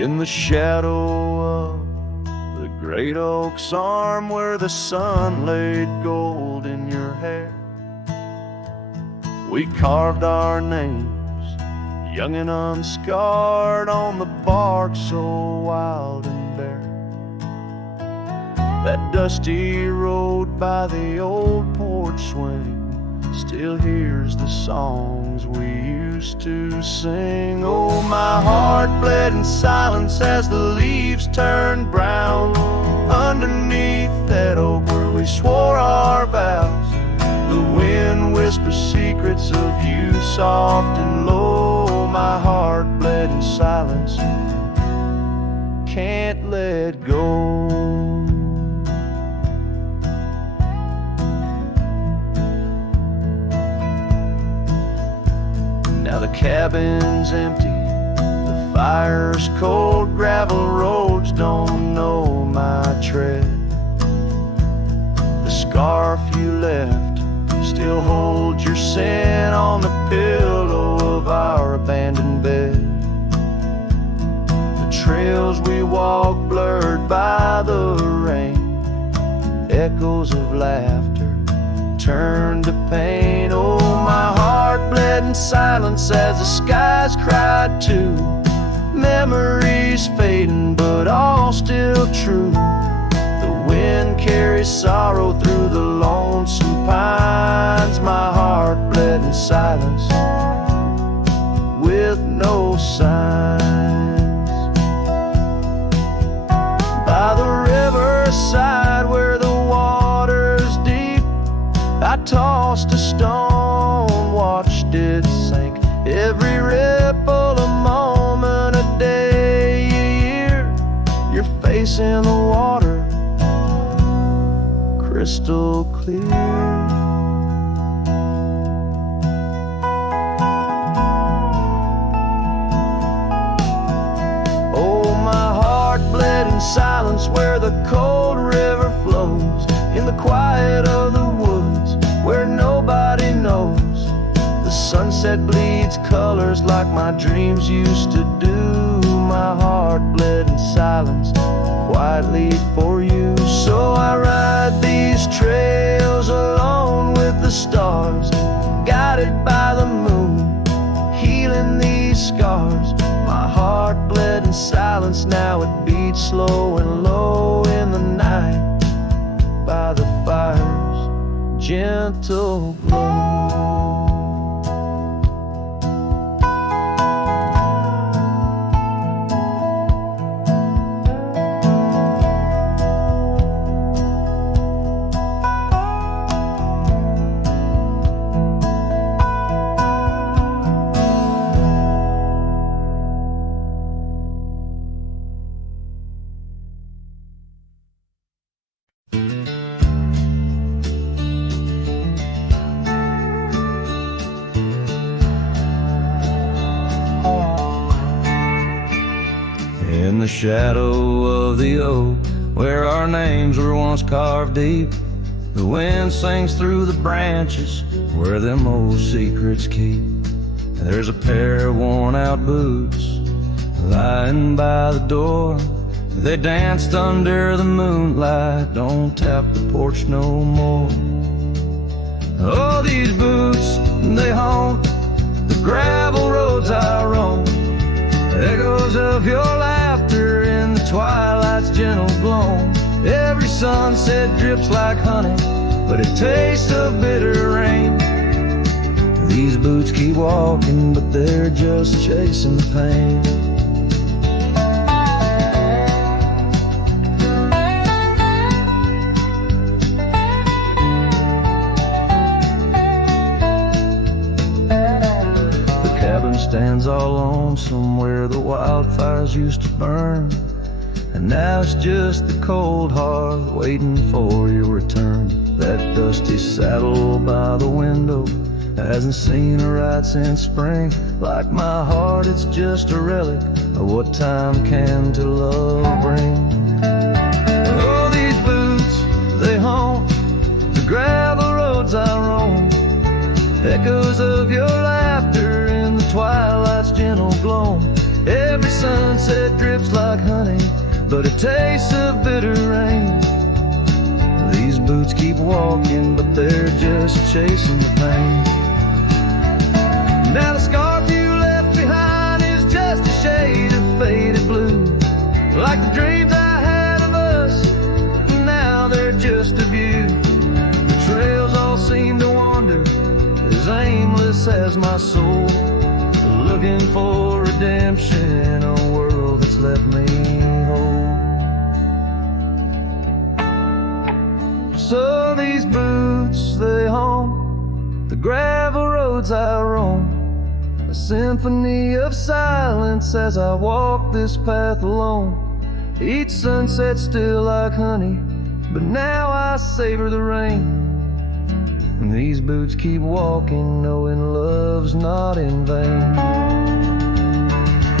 In the shadow of the great oak's arm, where the sun laid gold in your hair, we carved our names, young and unscarred, on the bark so wild and bare. That dusty road by the old porch swing still hears the songs we used to sing. Oh, my heart bled in silence as the leaves turned brown underneath that oak where we swore our vows. The wind whispers secrets of you soft and low. My heart bled in silence, can't let go. Now the cabin's empty, the fire's cold, gravel roads don't know my tread. The scarf you left still holds your scent on the pillow of our abandoned bed. The trails we walk blurred by the rain, echoes of laughter turned to pain. Oh, my heart bled in silence as the skies cried too. Memories fading, but all still true. The wind carries sorrow through the lonesome pines. My heart bled in silence with no signs. By the riverside where the water's deep, I tossed a stone, watched it sink. Every ripple a moment, a day, a year. Your face in the water, crystal clear. Oh, my heart bled in silence where the cold river flows, in the quiet of the woods where nobody knows. The sunset bleeds colors like my dreams used to do. My heart bled in silence, quietly for you. So I ride these trails alone with the stars, guided by the moon, healing these scars. My heart bled in silence, now it beats slow and low in the night by the fire's gentle glow. In the shadow of the oak, where our names were once carved deep, the wind sings through the branches where them old secrets keep. There's a pair of worn out boots lying by the door. They danced under the moonlight, don't tap the porch no more. Oh, these boots, they haunt the gravel roads I roam. Echoes of your laughter in the twilight's gentle gloam. Every sunset drips like honey, but it tastes of bitter rain. These boots keep walking, but they're just chasing the pain. Stands all lonesome where the wildfires used to burn, and now it's just the cold hearth waiting for your return. That dusty saddle by the window hasn't seen a ride since spring. Like my heart, it's just a relic of what time can to love bring. Oh, these boots, they haunt the gravel roads I roam. Echoes of your laughter in the twilight's gentle glow. Every sunset drips like honey, but it tastes of bitter rain. These boots keep walking, but they're just chasing the pain. Now the scarf you left behind is just a shade of faded blue, like the dreams I had of us, now they're just a view. The trails all seem to wander, as aimless as my soul, looking for redemption in a world that's left me whole. So these boots, they haunt the gravel roads I roam, a symphony of silence as I walk this path alone. Each sunset still like honey, but now I savor the rain. And these boots keep walking, knowing love's not in vain.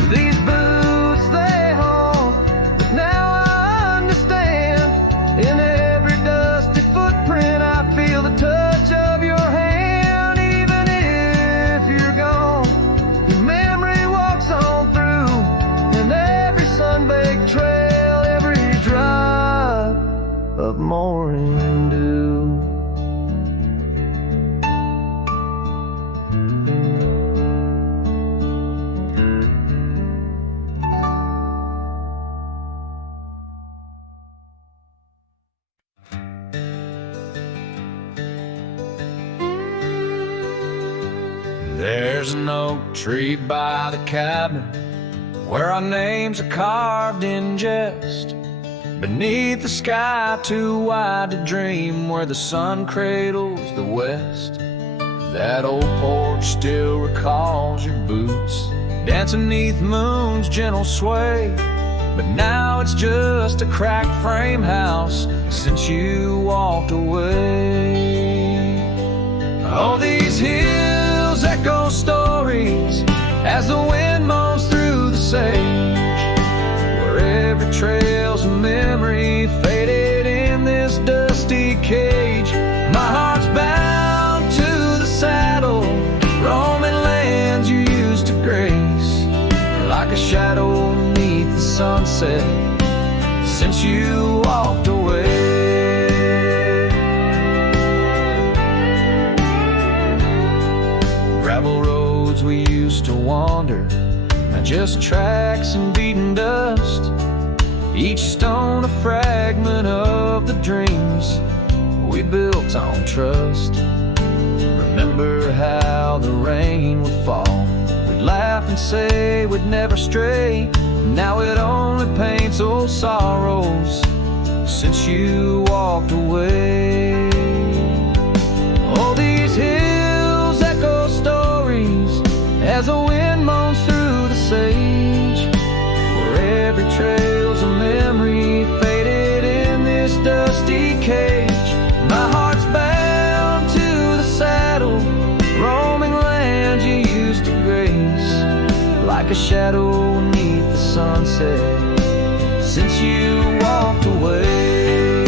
These boots, they haunt, but now I understand. In every dusty footprint I feel the touch of your hand. Even if you're gone, your memory walks on through, and every sun-baked trail, every drop of morning dew. There's an oak tree by the cabin where our names are carved in jest, beneath the sky too wide to dream, where the sun cradles the west. That old porch still recalls your boots dancing neath moon's gentle sway, but now it's just a cracked frame house since you walked away. Oh, these hills echo stories as the wind moans through the sage, where every trail's a memory faded in this dusty cage. My heart's bound to the saddle, roaming lands you used to grace, like a shadow beneath the sunset since you walked away. Gravel roads we used to wander, now just tracks and beaten dust, each stone a fragment of the dreams we built on trust. Remember how the rain would fall, we'd laugh and say we'd never stray. Now it only paints old sorrows since you walked away. Oh, these hills echo stories as the wind moans through the sage, where every trail's a memory faded in this dusty cage. My heart's bound to the saddle, roaming lands you used to grace, like a shadow beneath the sunset since you walked away.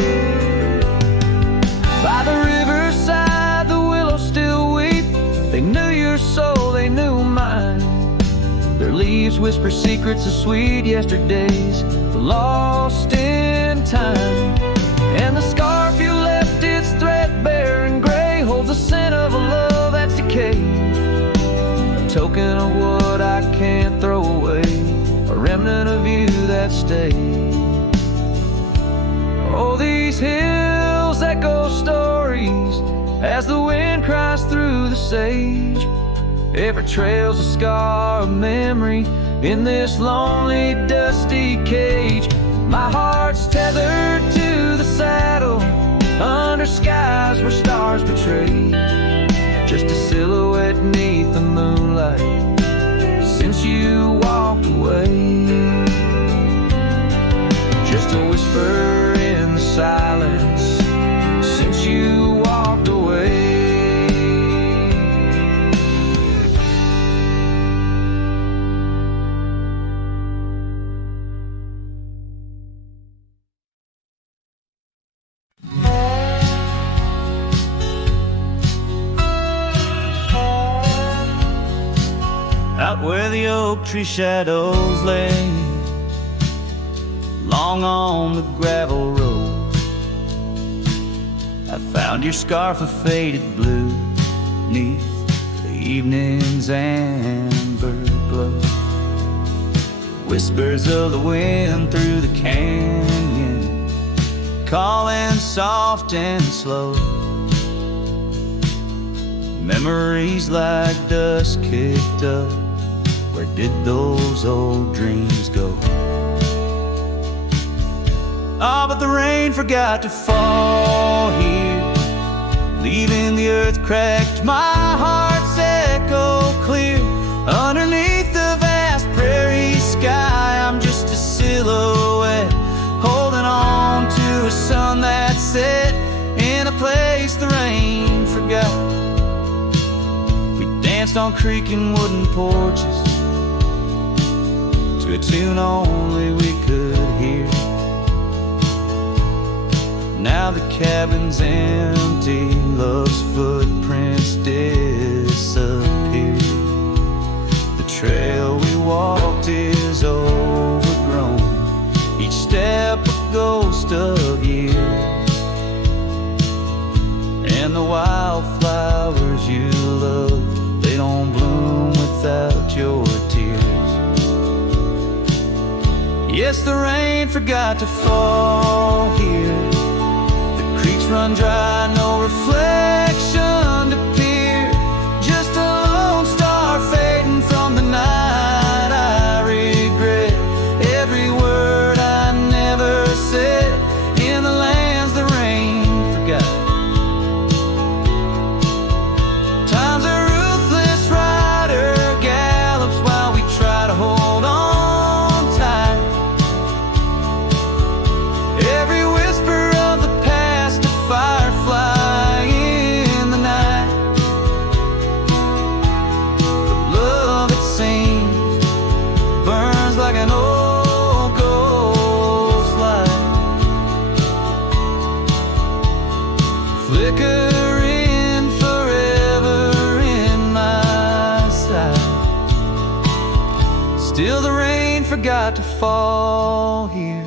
By the riverside the willows still weep, they knew your soul, they knew mine. Their leaves whisper secrets of sweet yesterdays lost in time. And the scarf you left, it's threadbare and gray, holds the scent of a love that's decayed, a token of what I can't throw away, a remnant of you that stayed. Oh, these hills echo stories as the wind cries through the sage, every trail's a scar of memory in this lonely dusty cage. My heart's tethered to the saddle under skies where stars betray, just a silhouette beneath the moonlight since you walked away. Just a whisper in the silence since you walked away. out where the oak tree shadows lay, long on the gravel road. I found your scarf of faded blue 'neath the evening's amber glow. Whispers of the wind through the canyon, calling soft and slow. Memories like dust kicked up, where did those old dreams go? Ah, but the rain forgot to fall here, leaving the earth cracked, my heart's echo clear. Underneath the vast prairie sky, I'm just a silhouette, holding on to a sun that set in a place the rain forgot. We danced on creaking wooden porches to a tune only we could hear. Now the cabin's empty, love's footprints disappear. The trail we walked is overgrown, each step a ghost of years. And the wildflowers you love, they don't bloom without your tears. Yes, the rain forgot to fall here, creeks run dry, no reflection to peer. Just a lone star fading from the night. I regret every word I never said in the lands the rain forgot. Time's a ruthless rider, gallops while we try to hold on tight. Every whisper of the firefly in the night. The love, it seems, burns like an old ghost light, flickering forever in my sight. Still the rain forgot to fall here,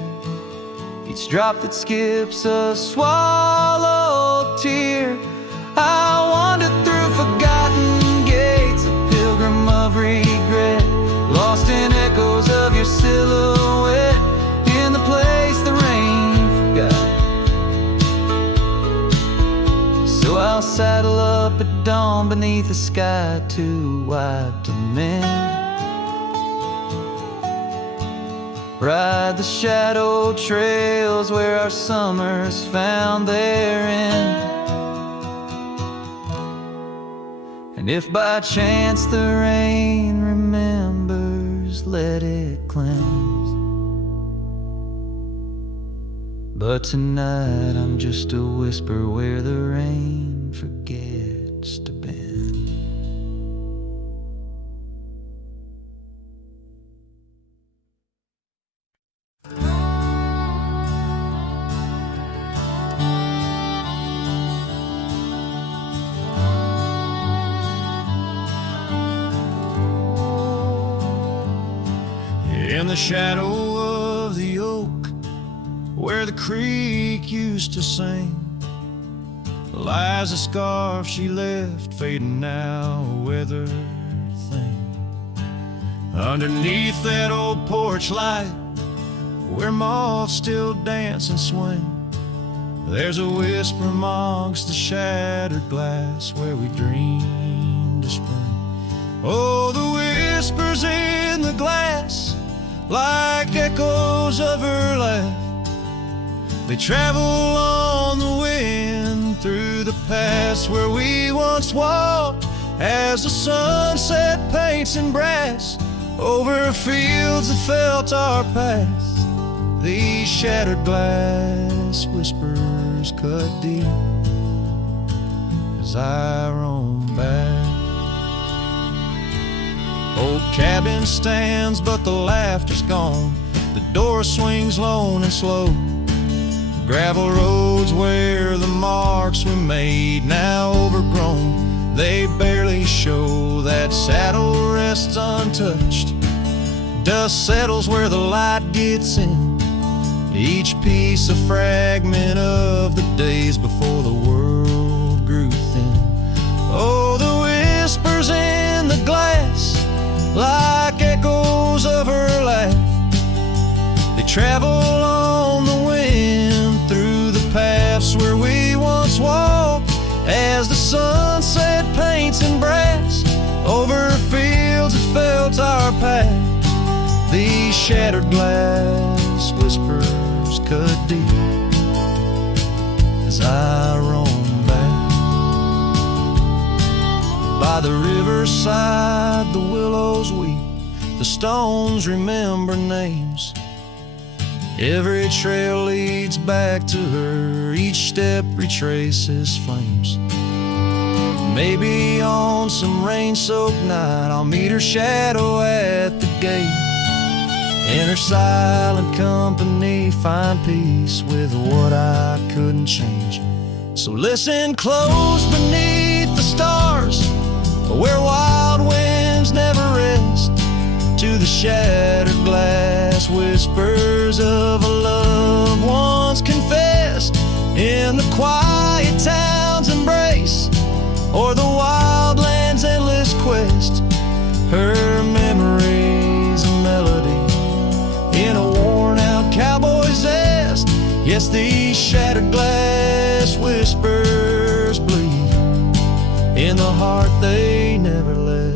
each drop that skips a swallowed tear. I wandered through forgotten gates, a pilgrim of regret, lost in echoes of your silhouette in the place the rain forgot. So I'll saddle up at dawn beneath a sky too wide to mend, ride the shadow trails where our summers found their end. And if by chance the rain remembers, let it cleanse. But tonight I'm just a whisper where the rain forgets to bend. In the shadow of the oak, where the creek used to sing, lies a scarf she left, fading now, a weathered thing. Underneath that old porch light, where moths still dance and swing, there's a whisper amongst the shattered glass, where we dreamed of spring. Oh, the whispers in the glass, like echoes of her laugh, they travel on the wind through the past where we once walked, as the sunset paints in brass over fields that felt our past. These shattered glass whispers cut deep as I roam back. Old cabin stands, but the laughter's gone. The door swings lone and slow. Gravel roads where the marks we made, now overgrown. They barely show, that saddle rests untouched. Dust settles where the light gets in, each piece a fragment of the days before the world grew thin. Oh, the whispers in the glass, like echoes of her laugh, they travel on the wind through the paths where we once walked, as the sunset paints in brass over fields that felt our path. These shattered glass whispers cut deep as I roam back. By the riverside the willows weep, the stones remember names. Every trail leads back to her, each step retraces flames. Maybe on some rain-soaked night I'll meet her shadow at the gate. In her silent company find peace with what I couldn't change. So listen close beneath the stars, where wild winds never rest, to the shattered glass whispers of a love once confessed, in the quiet town's embrace or the wild land's endless quest. Her memory's a melody in a worn-out cowboy's zest. Yes, these shattered glass whispers bleed in the heart they never left.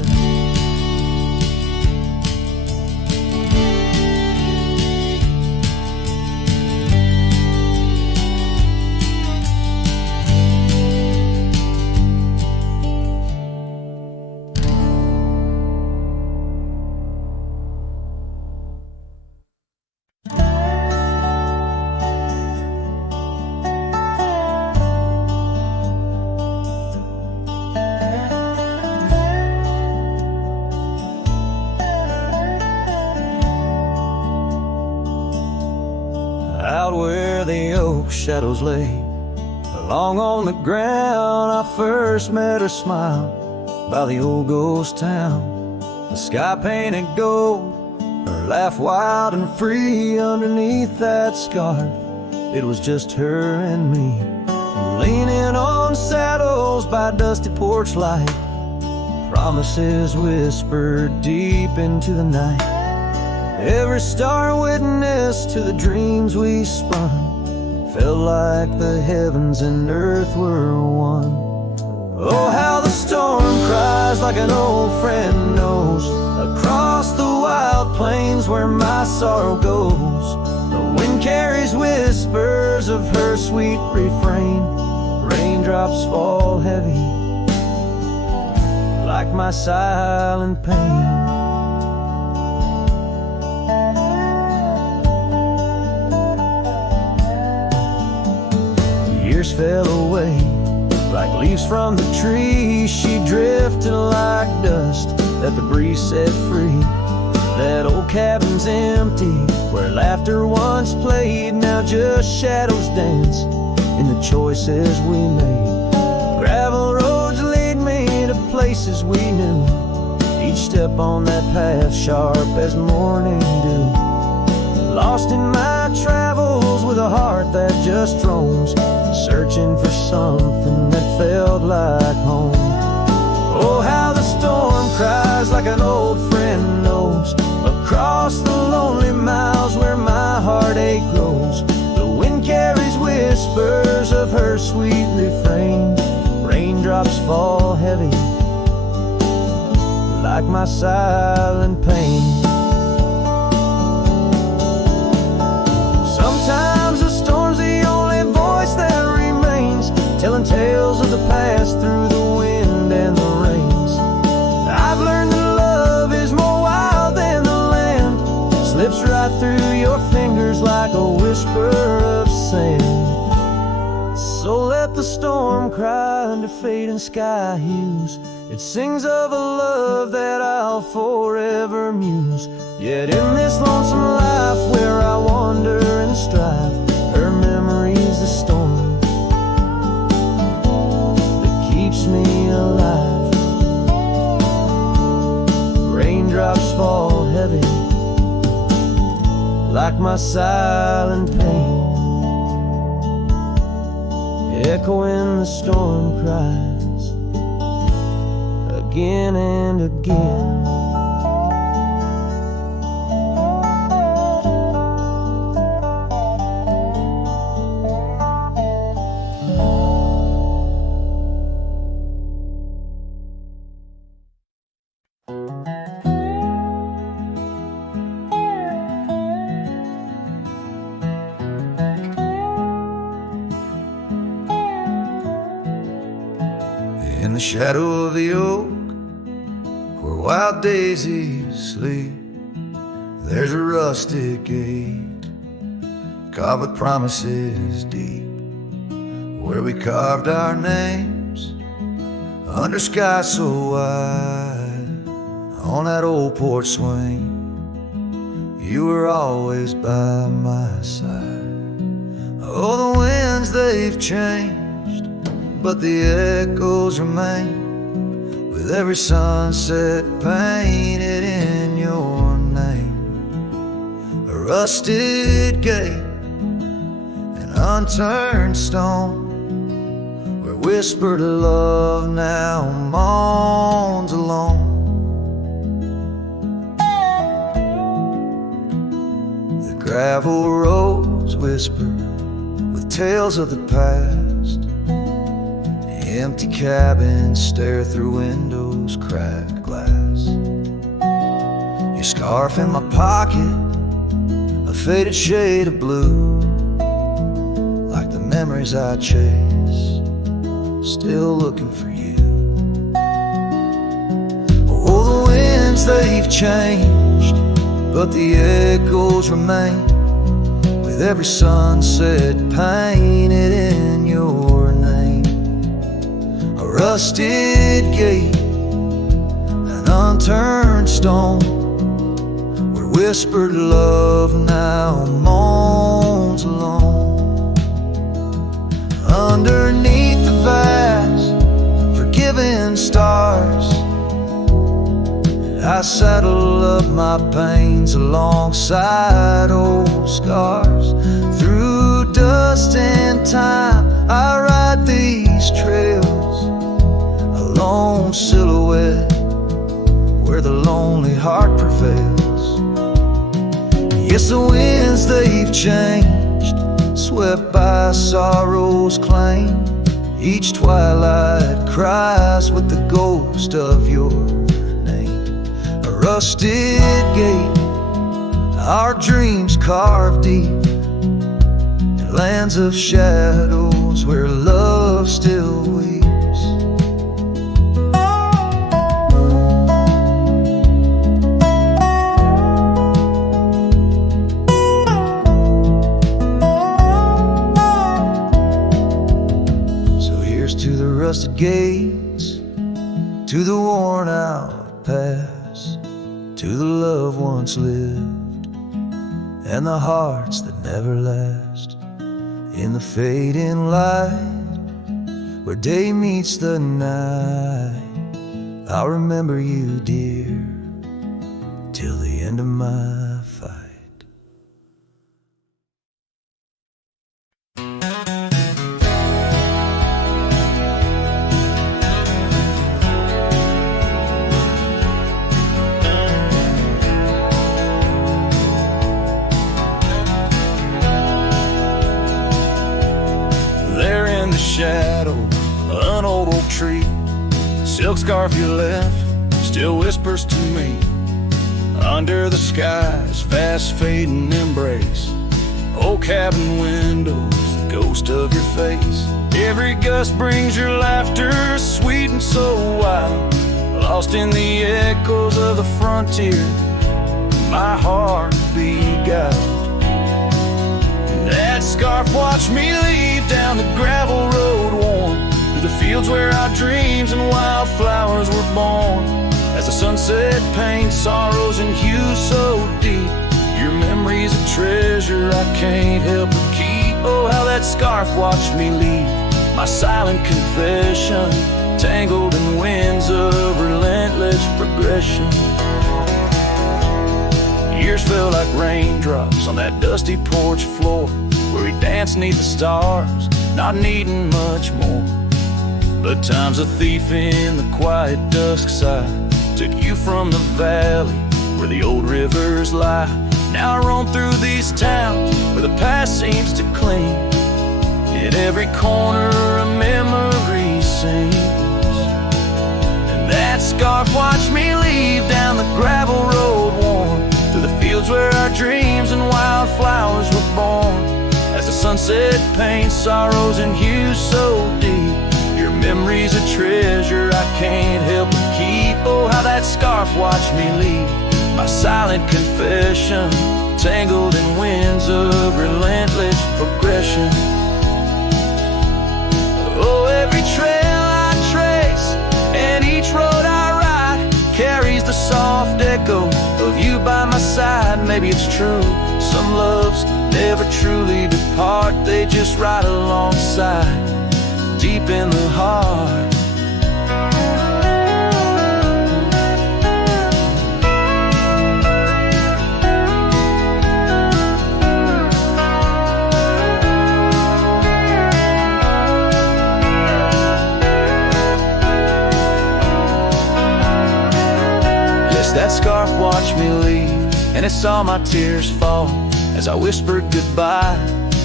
Out where the oak shadows lay, along on the ground I first met her smile, by the old ghost town. The sky painted gold, her laugh wild and free underneath that scarf. It was just her and me, leaning on saddles by dusty porch light, promises whispered deep into the night. Every star witness to the dreams we spun, felt like the heavens and earth were one. Oh, how the storm cries like an old friend knows, across the wild plains where my sorrow goes. The wind carries whispers of her sweet refrain, raindrops fall heavy like my silent pain. Years fell away like leaves from the tree. She drifted like dust that the breeze set free. That old cabin's empty, where laughter once played. Now just shadows dance in the choices we made. Gravel roads lead me to places we knew, each step on that path sharp as morning dew. Lost in my travels with a heart that just roams, searching for something that felt like home. Oh, how the storm cries like an old friend knows, across the lonely miles where my heartache grows. The wind carries whispers of her sweet refrain, raindrops fall heavy like my silent pain. Sometimes the storm's the only voice that remains, telling tales of the past through the wind and the rains. I've learned that love is more wild than the land, slips right through your fingers like a whisper of sand. So let the storm cry under fading sky hues, it sings of a love that I'll forever muse. Yet in this lonesome life where I wander and strive, her memory's the storm that keeps me alive. arms fall heavy, like my silent pain, echoing the storm cries again and again. In the shadow of the oak, where wild daisies sleep, there's a rustic gate, carved with promises deep, where we carved our names under sky so wide. On that old porch swing, you were always by my side. Oh, the winds, they've changed, but the echoes remain, with every sunset painted in your name. A rusted gate, an unturned stone, where whispered love now moans alone. The gravel roads whisper with tales of the past. Empty cabins stare through windows, cracked glass. Your scarf in my pocket, a faded shade of blue, like the memories I chase, still looking for you. Oh, the winds, they've changed, but the echoes remain, with every sunset painted in your name. A rusted gate, an unturned stone, where whispered love now moans alone. Underneath the vast, forgiving stars, I saddle up my pains alongside old scars. Through dust and time, I ride these trails, a lone silhouette where the lonely heart prevails. Yes, the winds, they've changed, swept by sorrow's claim. Each twilight cries with the ghost of your name. A rusted gate, our dreams carved deep, in lands of shadows where love still weeps. Rusted gates, to the worn out past, to the love once lived, and the hearts that never last. In the fading light, where day meets the night, I'll remember you, dear, till the end of my fight. Shadow, an old oak tree, silk scarf you left still whispers to me. Under the sky's fast fading embrace, old cabin windows, the ghost of your face. Every gust brings your laughter, sweet and so wild, lost in the echoes of the frontier. My heart beguiled. That scarf watched me leave down the gravel road worn, through the fields where our dreams and wildflowers were born. As the sunset paints sorrows and hues so deep, your memory's a treasure I can't help but keep. Oh, how that scarf watched me leave, my silent confession, tangled in winds of relentless progression. like raindrops on that dusty porch floor, where we dance neath the stars, not needing much more. But time's a thief in the quiet dusk side, took you from the valley where the old rivers lie. Now I roam through these towns where the past seems to cling. At every corner a memory sings, and that scarf watched me leave down the gravel road worn through the fields where our dreams and wildflowers were born. As the sunset paints sorrows and hues so deep, your memory's a treasure I can't help but keep. Oh, how that scarf watched me leave, my silent confession, tangled in winds of relentless progression. Oh, every trail I trace and each road I ride carries the soft echo of you by my side. Maybe it's true, some loves never truly depart, they just ride alongside, deep in the heart. That scarf watched me leave, and it saw my tears fall as I whispered goodbye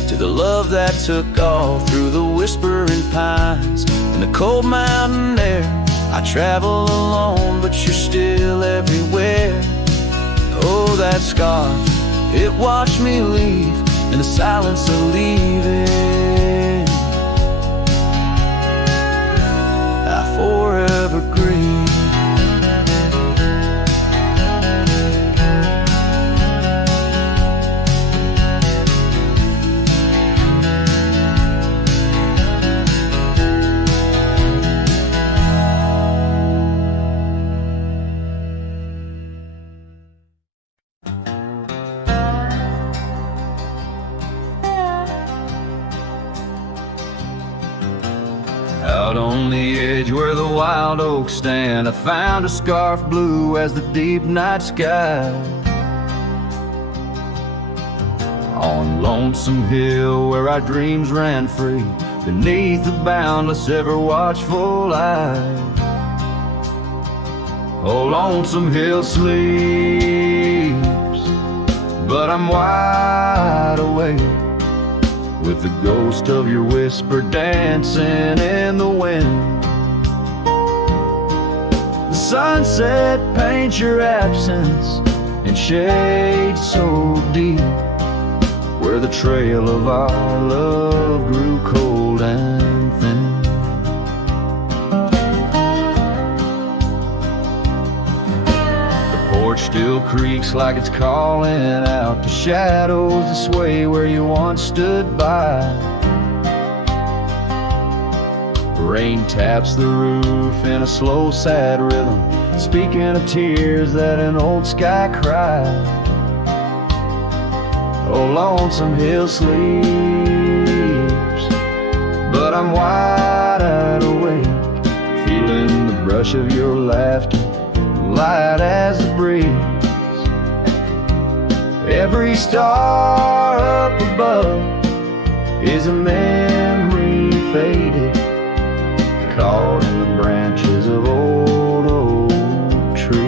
to the love that took all through the whispering pines. In the cold mountain air I travel alone, but you're still everywhere. Oh, that scarf, it watched me leave in the silence of leaving. I forever grieve. Out on the edge where the wild oaks stand, I found a scarf blue as the deep night sky. On Lonesome Hill where our dreams ran free, beneath the boundless ever watchful eye. Oh, Lonesome Hill sleeps, but I'm wide awake, with the ghost of your whisper dancing in the wind. The sunset paints your absence in shade so deep, where the trail of our love grew cold and thin. The porch still creaks like it's calling out to shadows that sway where you once stood by. Rain taps the roof in a slow, sad rhythm, speaking of tears that an old sky cried. Oh, Lonesome Hill sleeps, but I'm wide awake, feeling the brush of your laughter, light as the breeze. Every star up above is a memory faded, caught in the branches of old oak trees.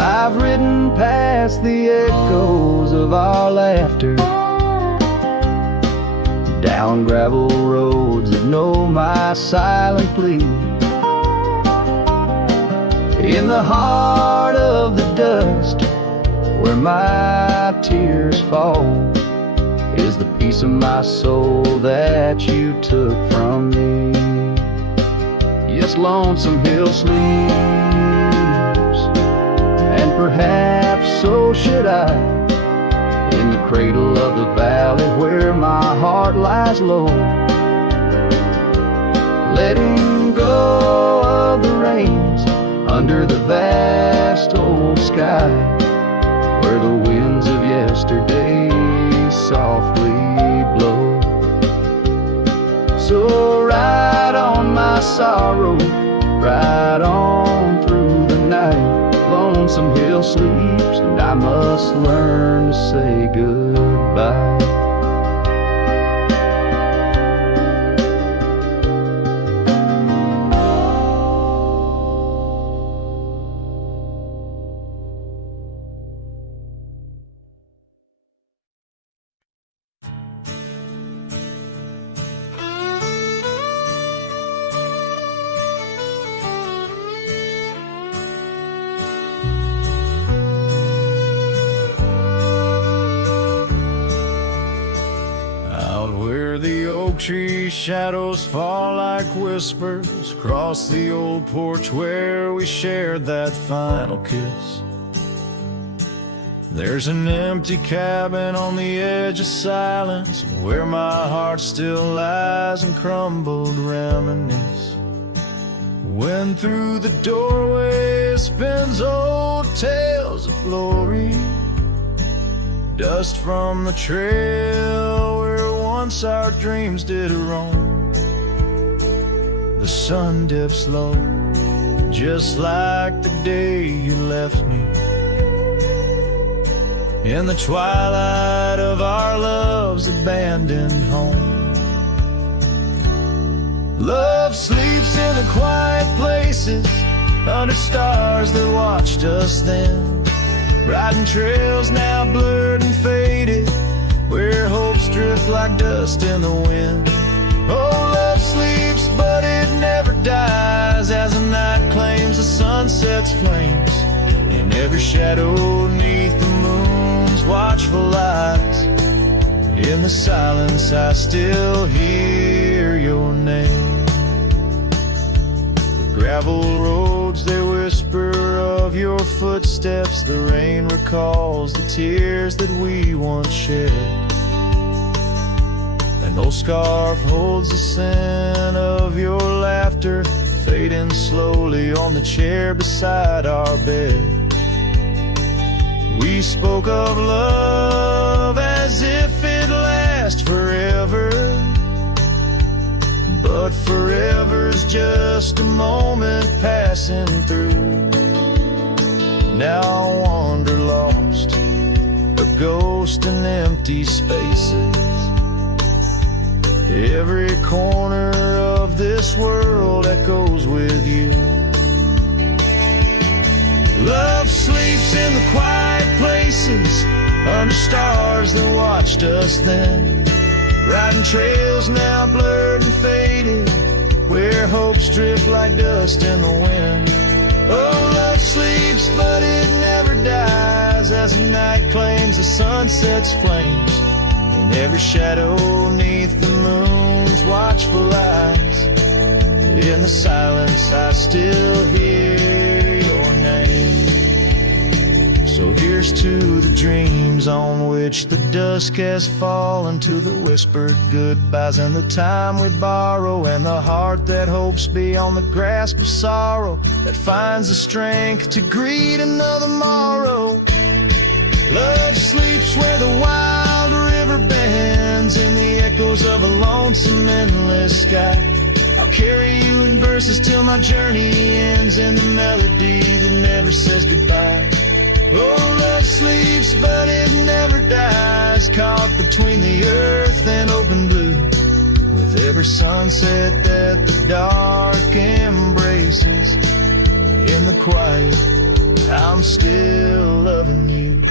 I've ridden past the echoes of our laughter, down gravel roads that know my silent plea. In the heart of the dust, where my tears fall, is the piece of my soul that you took from me. Yes, Lonesome Hill sleeps, and perhaps so should I, in the cradle of the valley where my heart lies low, letting go of the reins under the vast old sky, where the winds of yesterday softly blow. So ride on my sorrow, ride on through the night. Lonesome hill sleeps and I must learn to say goodbye. Tree shadows fall like whispers across the old porch where we shared that final kiss. There's an empty cabin on the edge of silence where my heart still lies and crumbled reminisce. When through the doorway spins old tales of glory, dust from the trail where once our dreams did roam. The sun dips low, just like the day you left me, in the twilight of our love's abandoned home. Love sleeps in the quiet places, under stars that watched us then, riding trails now blurred and faded, where hopes drift like dust in the wind. Oh, love sleeps, but it never dies, as the night claims the sunset's flames, in every shadow neath the moon's watchful eyes. In the silence I still hear your name. The gravel roads, they whisper of your footsteps. The rain recalls the tears that we once shared. An old scarf holds the scent of your laughter, fading slowly on the chair beside our bed. We spoke of love as if it lasts forever, but forever's just a moment passing through. Now I wander lost, a ghost in empty spaces. Every corner of this world echoes with you. Love sleeps in the quiet places, under stars that watched us then, riding trails now blurred and faded, where hopes drift like dust in the wind. Oh, love sleeps, but it never dies, as the night claims the sunset's flames, in every shadow neath the moon's watchful eyes. In the silence I still hear your name. So here's to the dreams on which the dusk has fallen, to the whispered goodbyes and the time we borrow, and the heart that hopes beyond the grasp of sorrow, that finds the strength to greet another morrow. Love sleeps where the wild river bends, in the echoes of a lonesome endless sky. I'll carry you in verses till my journey ends, in the melody that never says goodbye. Oh, love sleeps, but it never dies, caught between the earth and open blue, with every sunset that the dark embraces. In the quiet, I'm still loving you.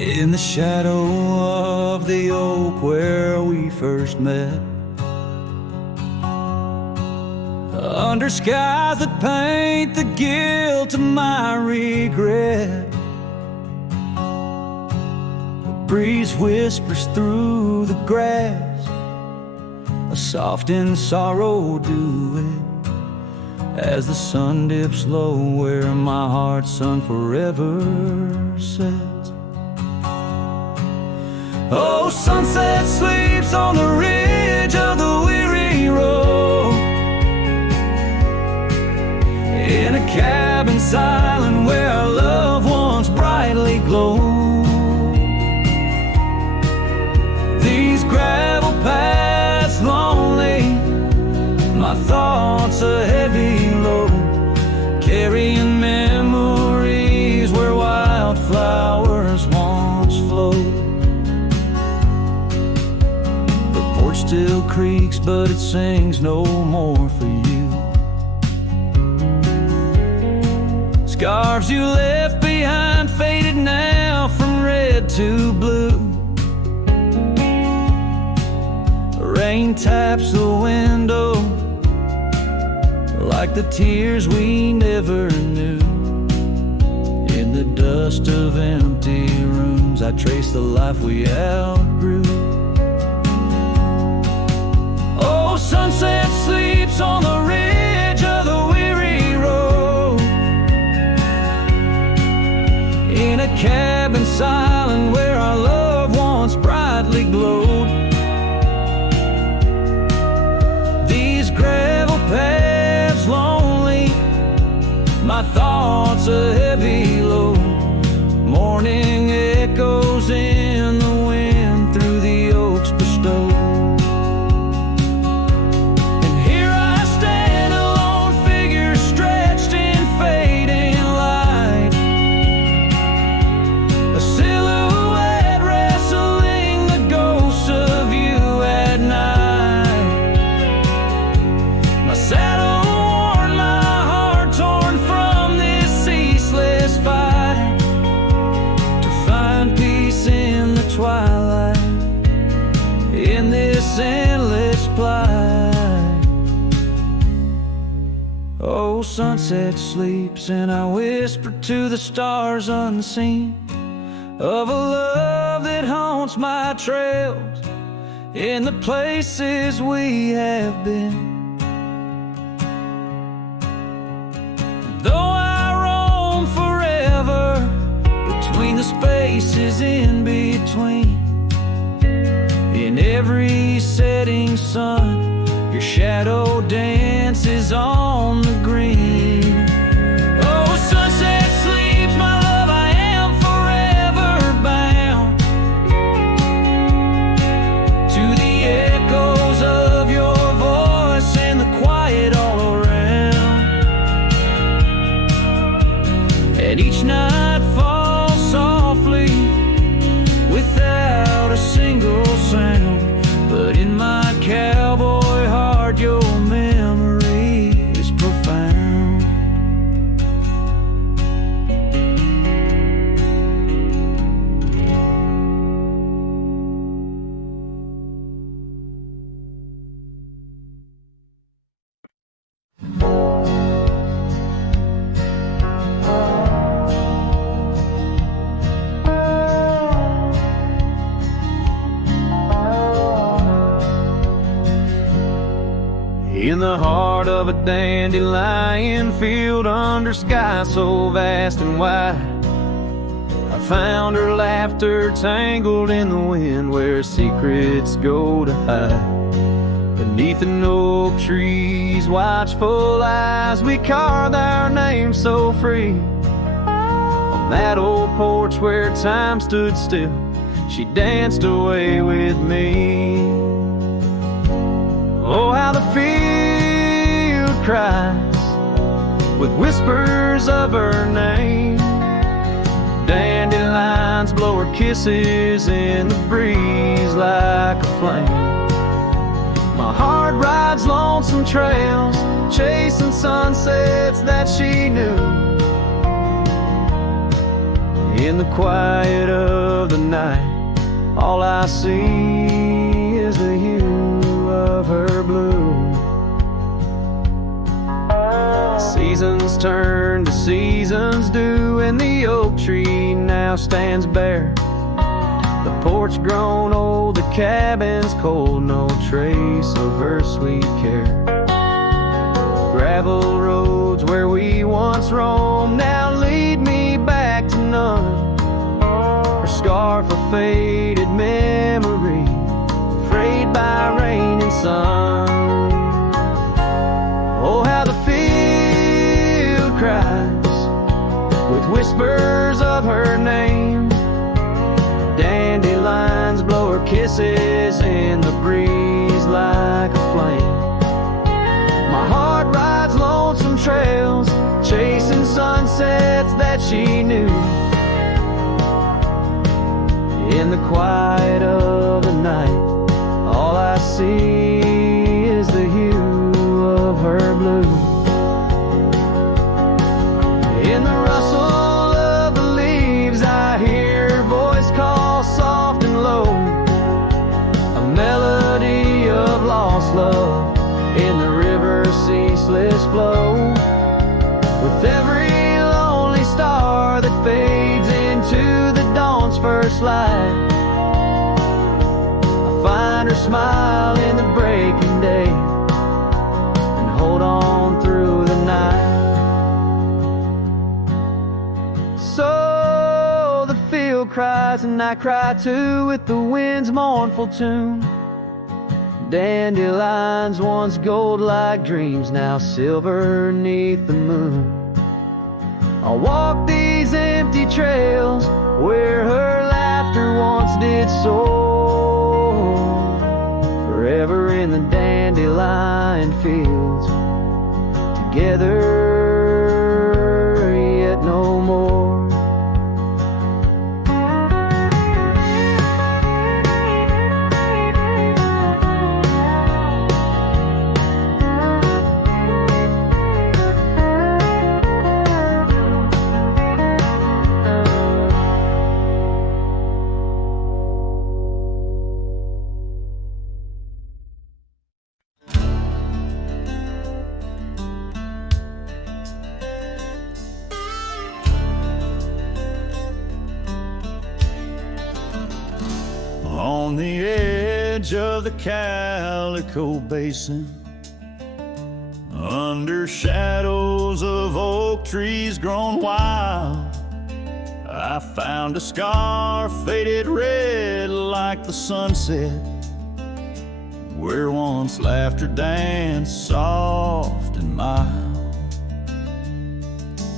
In the shadow of the oak where we first met, under skies that paint the guilt of my regret, the breeze whispers through the grass, a soft and sorrow duet, as the sun dips low where my heart's sun forever sets. Oh, sunset sleeps on the ridge of the weary road, in a cabin silent where our love once brightly glowed. These gravel paths lonely, my thoughts a heavy load, carrying memories where wildflowers once flowed. The porch still creaks, but it sings no more for you. Scarves you left behind faded now from red to blue. Rain taps the window like the tears we never knew. In the dust of empty rooms, I trace the life we outgrew. Oh, sunset sleeps on the ridge of the weary road, in a cabin silent where our love once brightly glowed. These gravel paths lonely, my thoughts a heavy load, morning echoes in the wind through the oaks bestowed. And here I stand, a lone figure stretched in fading light, a silhouette wrestling the ghosts of you at night. My saddle worn, my heart torn from this ceaseless fight, to find peace in the twilight, in this endless plight. Oh, sunset sleeps and I whisper to the stars unseen of a love that haunts my trails in the places we have been. Though I roam forever between the spaces in between, in every setting sun, your shadow dances on the green. Oh, sunset sleeps, my love, I am forever bound to the echoes of your voice and the quiet all around. And each night falls softly without a single sound, but in my cowboy heart your memory is profound. In the heart of a dandelion field under sky so vast and wide, I found her laughter tangled in the wind where secrets go to hide. Beneath an oak tree's watchful eyes, we carved our names so free. On that old porch where time stood still, she danced away with me. Oh, how the field cries with whispers of her name. Dandelions blow her kisses in the breeze like a flame. My heart rides lonesome trails, chasing sunsets that she knew. In the quiet of the night, all I see is the hue of her blue. Seasons turn to seasons do, and the oak tree now stands bare. The porch grown old, the cabin's cold, no trace of her sweet care. Gravel roads where we once roamed now lead me back to none. Her scarf a faded memory, frayed by rain and sun. Oh, how the field cries with whispers of her name. Dandelions blow her kisses in the breeze like a flame. My heart rides lonesome trails, chasing sunsets that she knew. In the quiet of the night, all I see is the hue of her blue. In the rustle of the leaves, I hear her voice call soft and low, a melody of lost love in the river's ceaseless flow. With every lonely star that fades into the dawn's first light, I find her smile in the breaking day and hold on through the night. So the field cries and I cry too with the wind's mournful tune. Dandelions once gold like dreams, now silver 'neath the moon. I'll walk these empty trails where her laughter once did soar, forever in the dandelion fields, together yet no more. On the edge of the Calico Basin, under shadows of oak trees grown wild, I found a scar faded red like the sunset, where once laughter danced soft and mild.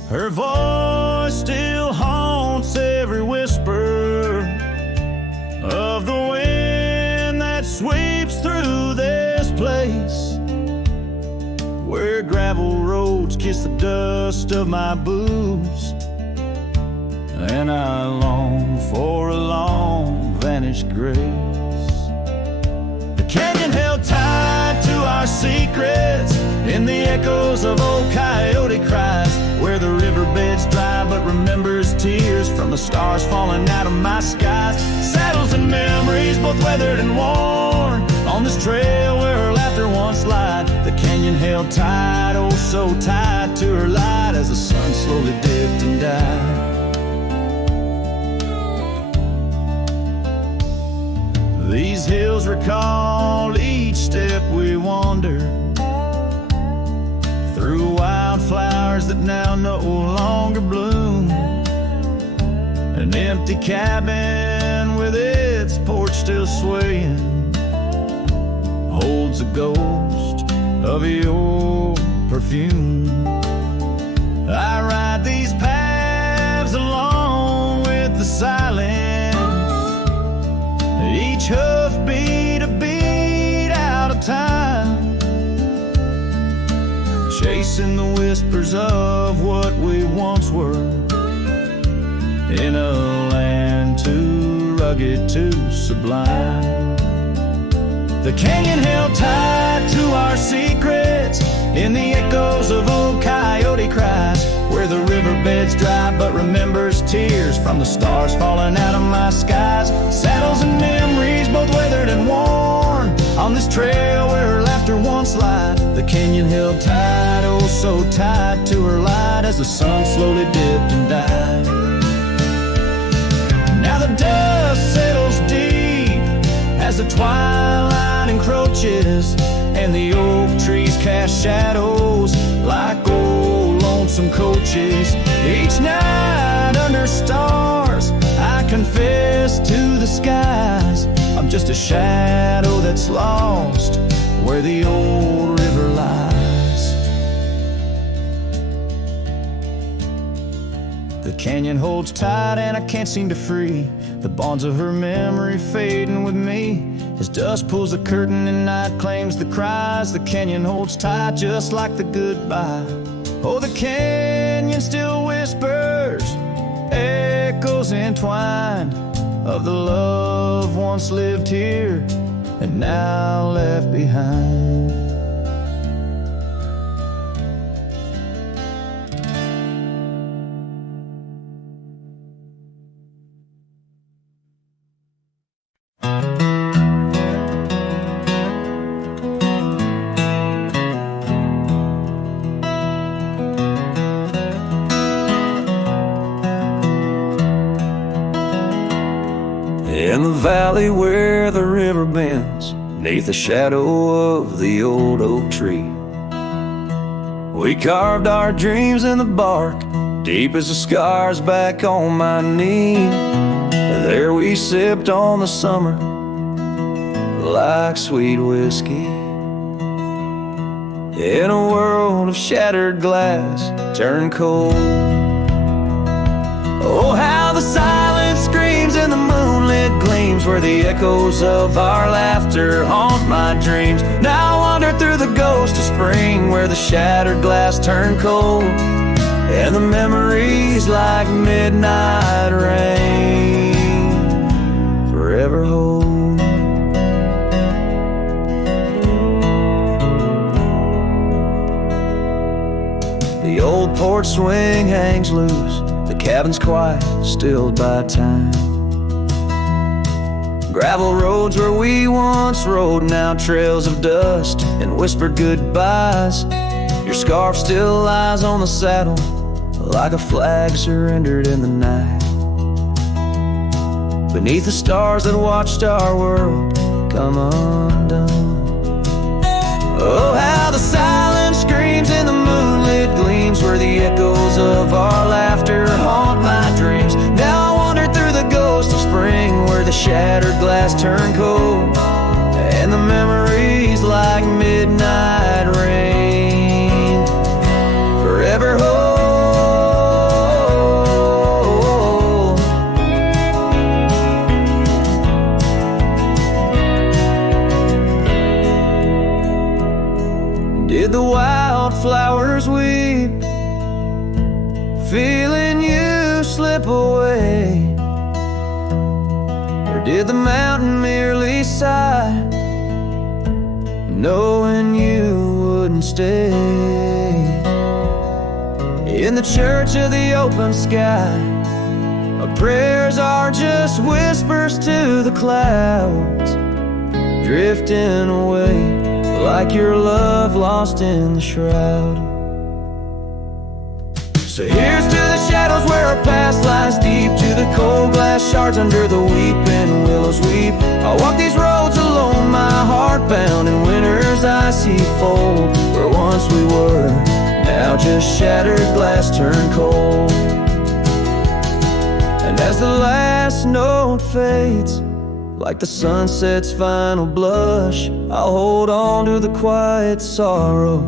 Her voice still haunts every whisper of the wind that sweeps through this place, where gravel roads kiss the dust of my boots, and I long for a long vanished grace. The canyon held tight to our secrets in the echoes of old coyote cries, where the riverbed's dry but remembers tears from the stars falling out of my skies. Saddles and memories both weathered and worn on this trail where her laughter once lied. The canyon held tight, oh so tight to her light, as the sun slowly dipped and died. These hills recall each step we wandered through wildflowers that now no longer bloom. An empty cabin with its porch still swaying holds a ghost of your perfume. I ride these paths along with the silence, each hoofbeat a beat out of time, chasing the whispers of what we once were, in a land too rugged, too sublime. The canyon held tight to our secrets in the echoes of old coyote cries, where the river riverbed's dry, but remembers tears from the stars falling out of my skies. Saddles and memories, both weathered and worn, on this trail where her laughter once lied. The canyon held tight, oh so tight to her light, as the sun slowly dipped and died. Now the dust settles deep as the twilight encroaches, and the oak trees cast shadows like old lonesome coaches. Each night under stars, I confess to the skies, I'm just a shadow that's lost where the old river lies. The canyon holds tight and I can't seem to free the bonds of her memory fading with me. As dusk pulls the curtain and night claims the cries, the canyon holds tight just like the goodbye. Oh, the canyon still whispers, echoes entwined, of the love once lived here and now left behind. In the valley where the river bends, neath the shadow of the old oak tree, we carved our dreams in the bark, deep as the scars back on my knee. There we sipped on the summer like sweet whiskey, in a world of shattered glass turned cold. Oh, how the silence screams and the moonlit gleams, where the echoes of our laughter haunt my dreams. Now I wander through the ghost of spring, where the shattered glass turned cold, and the memories like midnight rain forever hold. The old porch swing hangs loose, the cabin's quiet, stilled by time. Gravel roads where we once rode, now trails of dust and whispered goodbyes. Your scarf still lies on the saddle like a flag surrendered in the night, beneath the stars that watched our world come undone. Oh, how the silence screams and the moonlit gleams, where the echoes of our laughter haunt my dreams. Now I wander through the ghost of spring, where the shattered glass turned cold, and the memories like midnight rain forever hold. Did the wildflowers weep, feeling you slip away? Or did the mountain merely sigh, knowing you wouldn't stay? In the church of the open sky, our prayers are just whispers to the clouds, drifting away like your love lost in the shroud. So here's to the shadows where our past lies deep, to the cold glass shards under the weeping willows weep. I walk these roads alone, my heart bound in winter's icy fold, where once we were, now just shattered glass turned cold. And as the last note fades, like the sunset's final blush, I'll hold on to the quiet sorrow,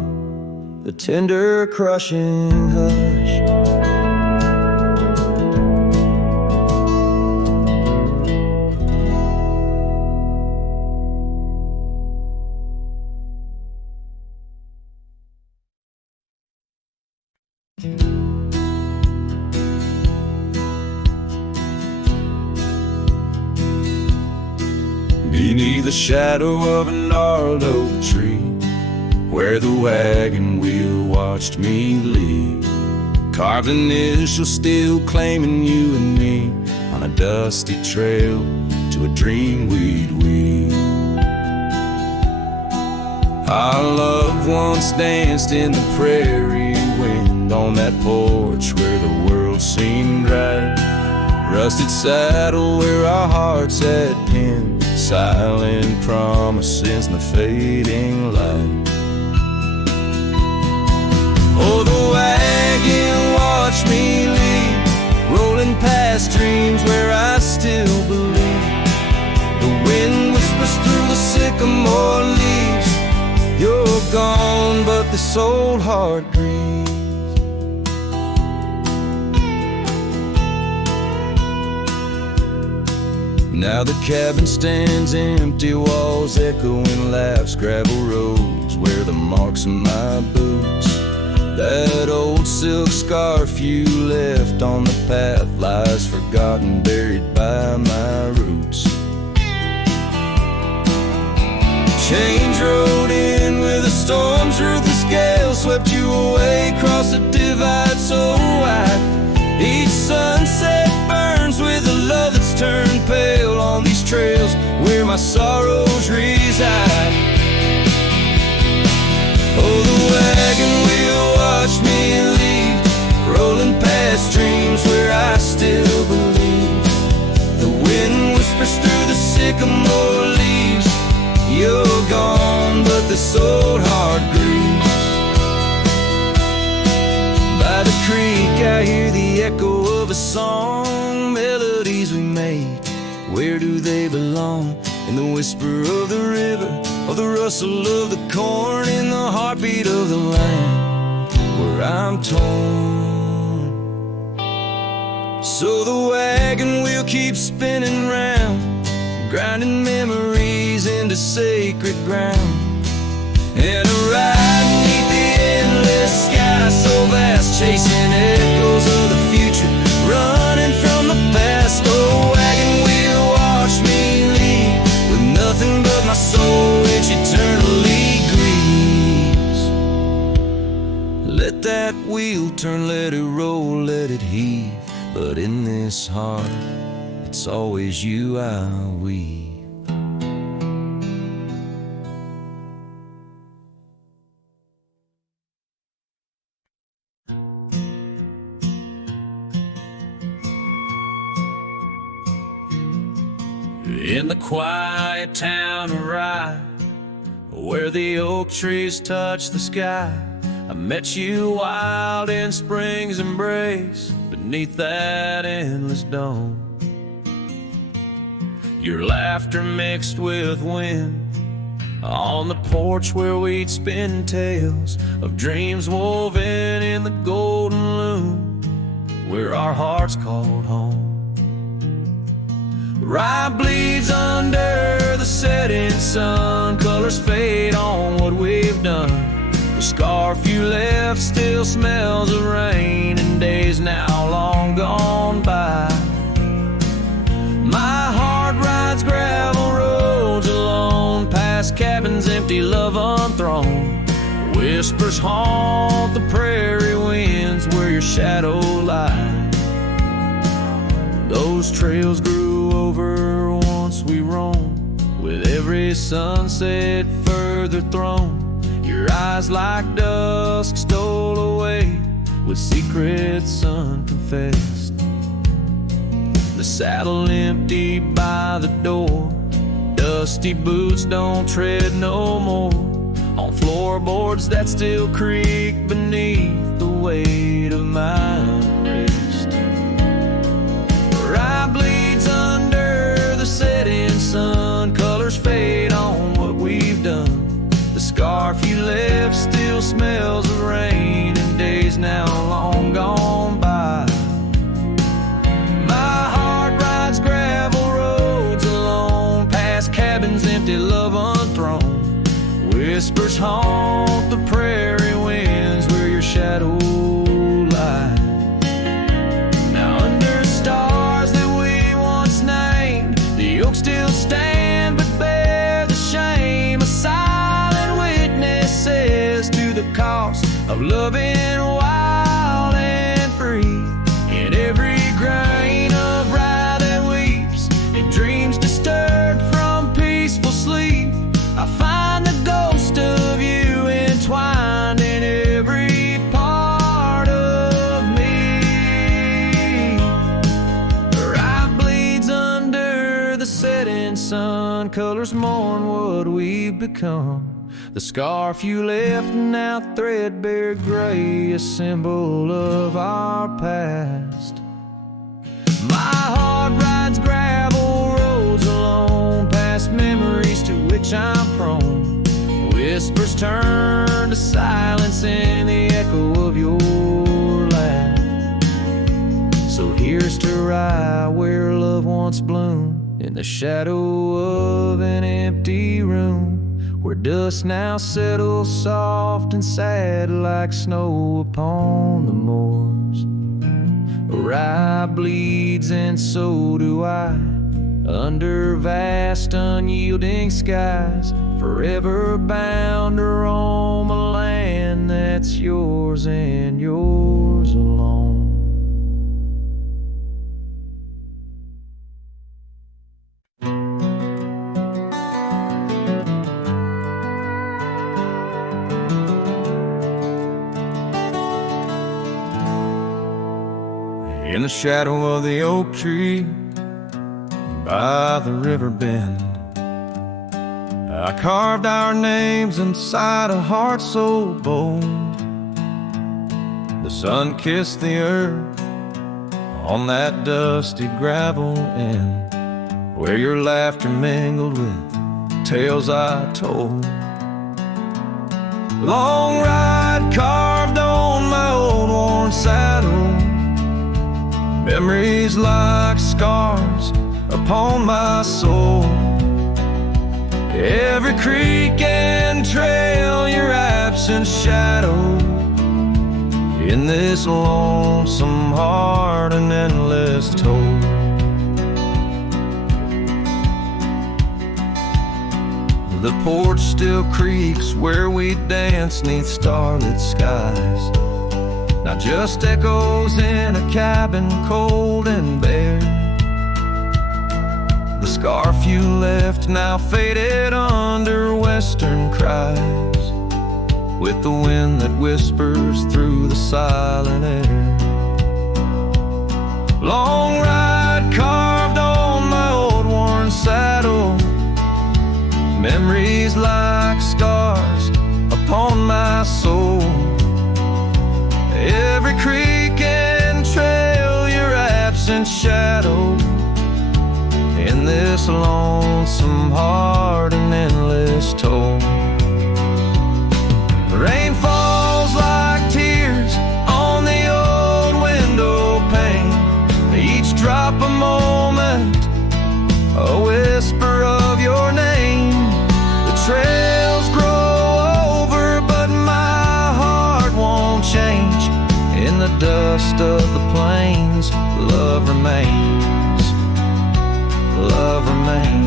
the tender crushing hush. Beneath the shadow of a gnarled oak tree, where the wagon wheel watched me leave, Carved initials still claiming you and me on a dusty trail to a dream we'd weave. Our loved ones danced in the prairie wind on that porch where the world seemed right. Rusted saddle where our hearts had pinned silent promises in the fading light. Oh, the wagon watched me leave, rolling past dreams where I still believe. The wind whispers through the sycamore leaves. You're gone, but this old heart grieves. Now the cabin stands empty, walls echoing laughs, gravel roads where the marks of my boots. That old silk scarf you left on the path lies forgotten, buried by my roots. Change rode in with the storm's ruthless gale, swept you away across a divide so wide. Each sunset burns with a love that's turned pale on these trails where my sorrows reside. Oh, the wagon wheel watched me leave, rolling past dreams where I still believe. The wind whispers through the sycamore leaves. You're gone, but this old heart grieves. By the creek I hear the echo of a song. Melodies we made, where do they belong? In the whisper of the river, or the rustle of the corn, in the heartbeat of the land where I'm torn. So the wagon wheel keeps spinning round, grinding memories into sacred ground. And a ride beneath the endless sky so vast, chasing echoes of the future, running from the past. Oh, wagon wheel watch me leave, with nothing but my soul which eternally grieves. Let that wheel turn, let it roll, let it heave, but in this heart it's always you I weave. In the quiet town of Rye, where the oak trees touch the sky, I met you wild in spring's embrace, beneath that endless dome. Your laughter mixed with wind on the porch where we'd spin tales of dreams woven in the golden loom, where our hearts called home. Rye bleeds under the setting sun, colors fade on what we've done. The scarf you left still smells of rain and days now long gone by. My heart rides gravel roads alone, past cabins empty, love unthrown. Whispers haunt the prairie winds where your shadow lies. Those trails grew over once we roamed, with every sunset further thrown. Your eyes like dusk stole away, with secrets unconfessed. The saddle empty by the door, dusty boots don't tread no more on floorboards that still creak beneath the weight of my unrest. Rye bleeds under the setting sun, colors fade on what we've done. The scarf you left still smells of rain and days now long gone by. My heart rides gravel roads alone, past cabins empty, love unthrown. Whispers haunt the prairie winds where your shadow lies. Now under stars that we once named, the oaks still stand but bear the shame. A silent witness says to the cost of loving wild and colors mourn what we've become. The scarf you left now threadbare gray, a symbol of our past. My heart rides gravel roads alone, past memories to which I'm prone. Whispers turn to silence in the echo of your laugh. So here's to rye where love once bloomed, in the shadow of an empty room, where dust now settles soft and sad like snow upon the moors. Rye bleeds and so do I, under vast unyielding skies, forever bound to roam a land that's yours and yours alone. In the shadow of the oak tree by the river bend, I carved our names inside a heart so bold. The sun kissed the earth on that dusty gravel end, where your laughter mingled with tales I told. Long ride carved on my old worn saddle, memories like scars upon my soul. Every creek and trail, your absent shadow, in this lonesome heart an endless toll. The porch still creaks where we dance 'neath starlit skies, not just echoes in a cabin cold and bare. The scarf you left now faded under western cries, with the wind that whispers through the silent air. Long ride carved on my old worn saddle, memories like scars upon my soul. Every creek and trail, your absent shadow, in this lonesome heart an endless toll. Rain falls like tears on the old window pane, each drop a moment, a whisper of your name. The trails grow over, but my heart won't change. In the dust of the plains, love remains, love remains.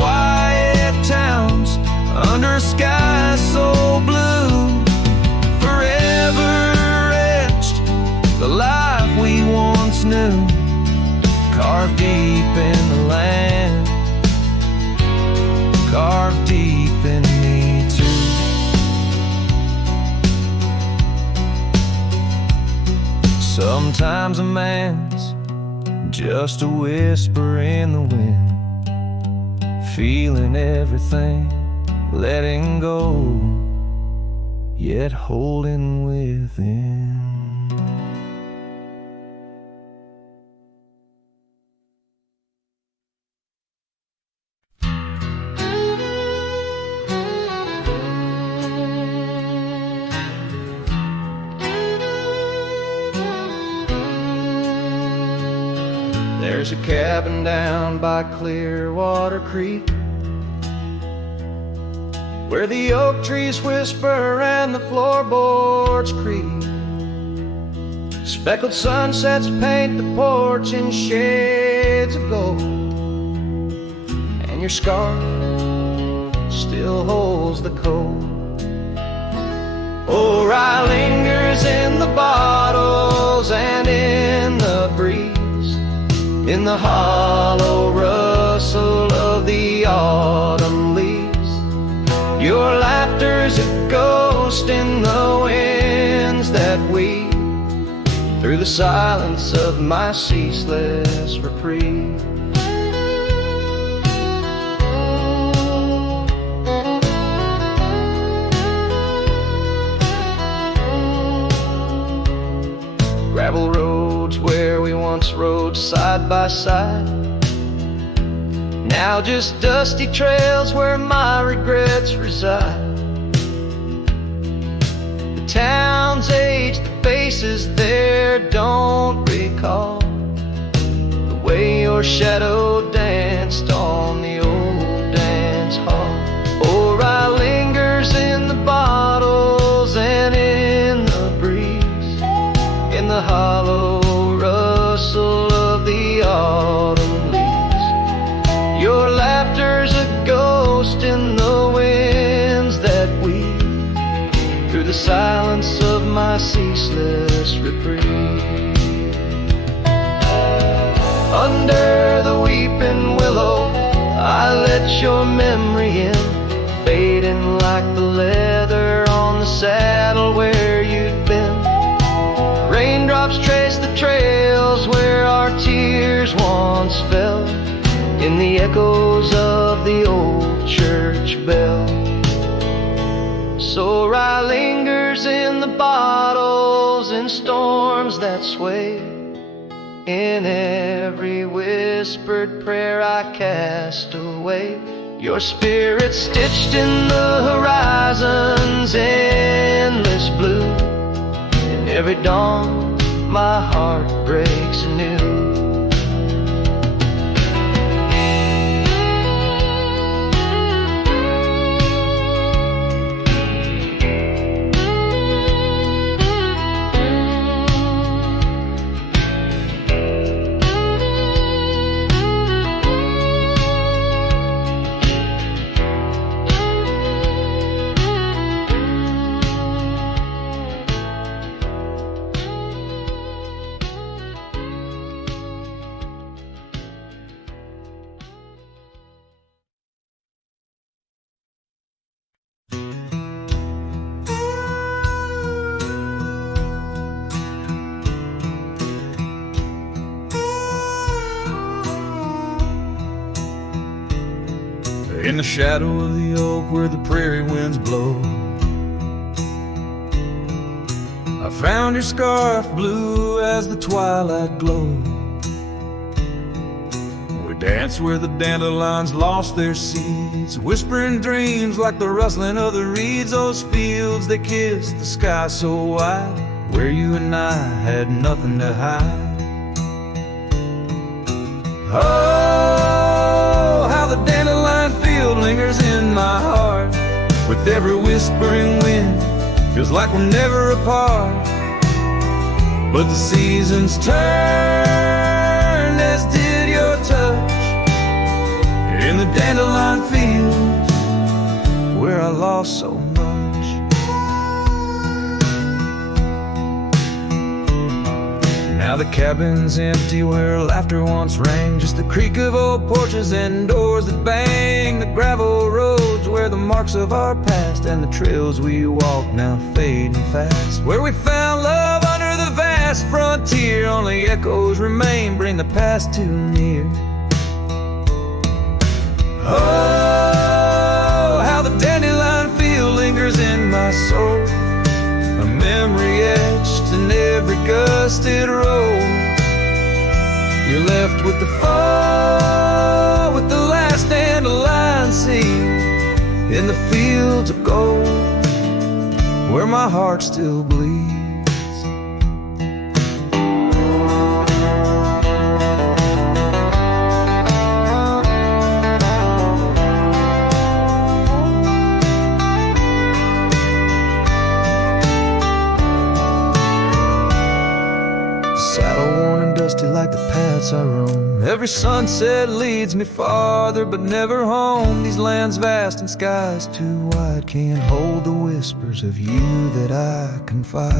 Quiet towns under a sky so blue, forever etched the life we once knew, carved deep in the land, carved deep in me too. Sometimes a man's just a whisper in the wind, feeling everything, letting go, yet holding within. There's a cabin down by Clearwater Creek, where the oak trees whisper and the floorboards creak. Speckled sunsets paint the porch in shades of gold, and your scarf still holds the cold. Oh, rye lingers in the bottles and in the breeze, in the hollow rustle of the autumn leaves. Your laughter's a ghost in the winds that weave through the silence of my ceaseless reprieve. Gravel roads where we once rode side by side, now just dusty trails where my regrets reside. The town's age, the faces there don't recall the way your shadow danced on the old dance hall. Oh, rye lingers in the bottles and in the breeze, in the hollow rustle of the autumn leaves. Your laughter's a ghost in the winds that weave through the silence of my ceaseless reprieve. Under the weeping willow, I let your memory in, fading like the leather on the saddle where you'd been. Raindrops trace the trails where our tears once fell, in the echoes of the old church bell. So rye lingers in the bottles, in storms that sway, in every whispered prayer I cast away. Your spirit stitched in the horizon's endless blue, and every dawn my heart breaks anew. In the shadow of the oak where the prairie winds blow, I found your scarf blue as the twilight glowed. We danced where the dandelions lost their seeds, whispering dreams like the rustling of the reeds. Those fields, they kissed the sky so wide, where you and I had nothing to hide. Oh, how the dandelion field lingers in my heart, with every whispering wind, feels like we're never apart. But the seasons turned, as did your touch, in the dandelion field where I lost so much. Now the cabin's empty where laughter once rang, just the creak of old porches and doors that bang. The gravel roads where the marks of our past, and the trails we walk now fading fast. Where we found love under the vast frontier, only echoes remain, bring the past too near. Oh, how the dandelion field lingers in my soul, a memory etched in every gusted road. You're left with the fall, with the last dandelion seed, in the fields of gold, where my heart still bleeds. Like the paths I roam, Every sunset leads me farther, but never home. These lands vast and skies too wide can't hold the whispers of you that I confide.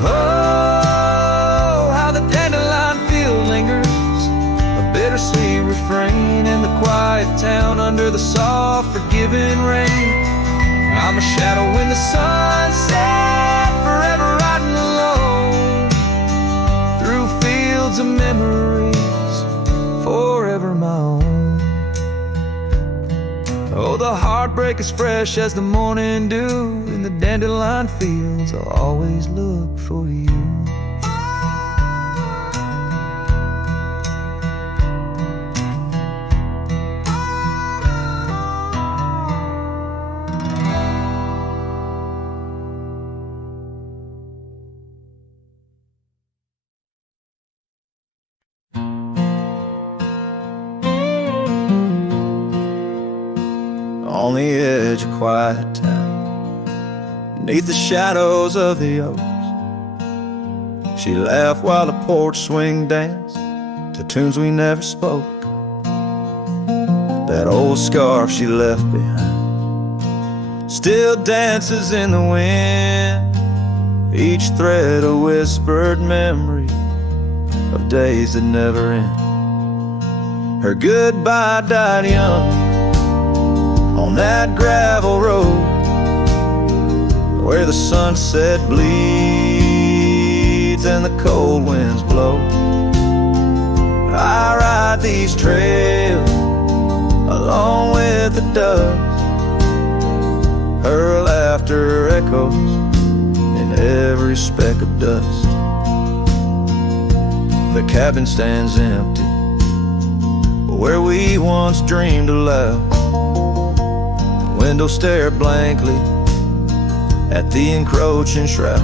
Oh, how the dandelion field lingers, a bittersweet refrain in the quiet town under the soft, forgiving rain. I'm a shadow in the sunset, forever riding alone through fields of memories, forever my own. Oh, the heartbreak is fresh as the morning dew. In the dandelion fields I'll always look for you. On the edge of quiet town, beneath the shadows of the oaks, she laughed while the porch swing danced to tunes we never spoke. That old scarf she left behind still dances in the wind, each thread a whispered memory of days that never end. Her goodbye died young on that gravel road where the sunset bleeds and the cold winds blow. I ride these trails along with the doves. Her laughter echoes in every speck of dust. The cabin stands empty where we once dreamed aloud. Windows stare blankly at the encroaching shroud.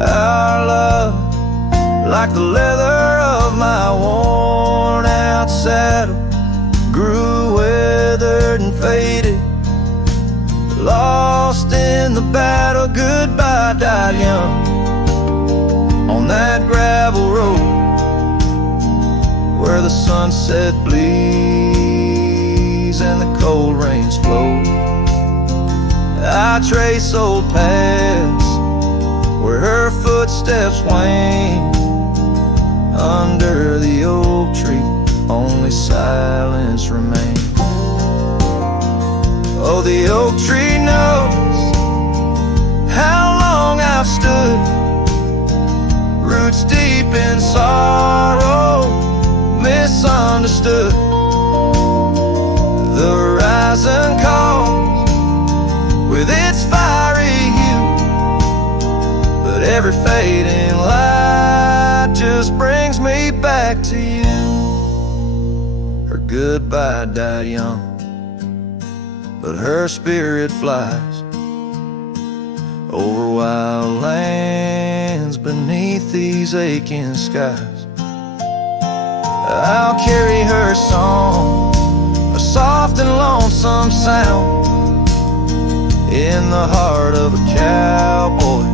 Our love, like the leather of my worn out saddle, grew weathered and faded, lost in the battle. Goodbye died young on that gravel road where the sunset bleeds and the cold rains flow. I trace old paths where her footsteps wane. Under the oak tree only silence remains. Oh, the oak tree knows how long I've stood, roots deep in sorrow, misunderstood. The horizon calls with its fiery hue, but every fading light just brings me back to you. Her goodbye died young, but her spirit flies over wild lands beneath these aching skies. I'll carry her song, a soft and lonesome sound, in the heart of a cowboy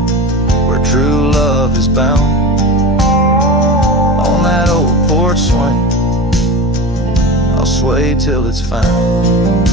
where true love is bound. On that old porch swing I'll sway till it's found.